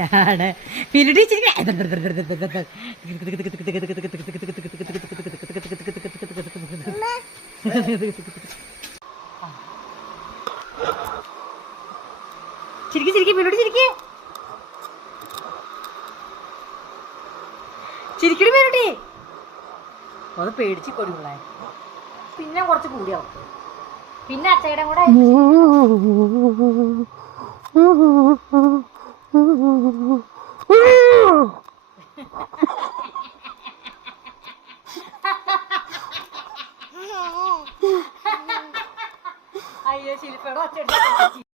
എന്താണ് പിന്നീട് ചിരിക്കി ചിരിക്കി പിന്നോട് ചിരിക്കി ചിരിക്കടി പേരുട്ടി അത് പേടിച്ച് കൊടികളെ പിന്നെ കുറച്ച് കൂടിയാവും പിന്നെ അച്ചയുടെ കൂടെ അയ്യോ ശില്പയുടെ ഒച്ച